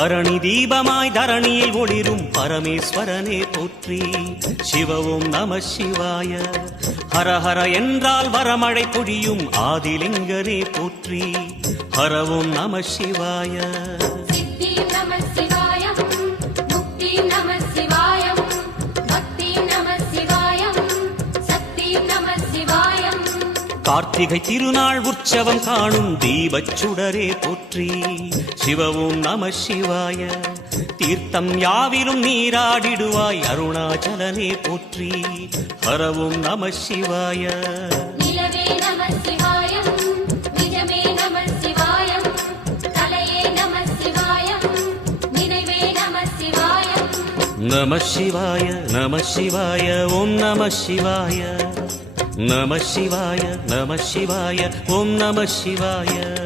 பரணி தீபமாய் தரணியில் ஒளிரும் பரமேஸ்வரனே போற்றி. சிவ ஓம் நம சிவாய. ஹரஹர என்றால் வரமழை பொழியும் ஆதிலிங்கனே போற்றி. ஹர ஓம் நம சிவாய. கார்த்திகை திருநாள் உற்சவம் காணும் தீபச் சுடரே போற்றி. சிவ ஓம் நம சிவாய. தீர்த்தம் யாவிலும் நீராடிடுவாய் அருணாச்சலனே போற்றி. ஹர ஓம் நம சிவாய. நம சிவாய நம சிவாய ஓம் நம சிவாய. நம சிவாய நம சிவாய ஓம் நம சிவாய.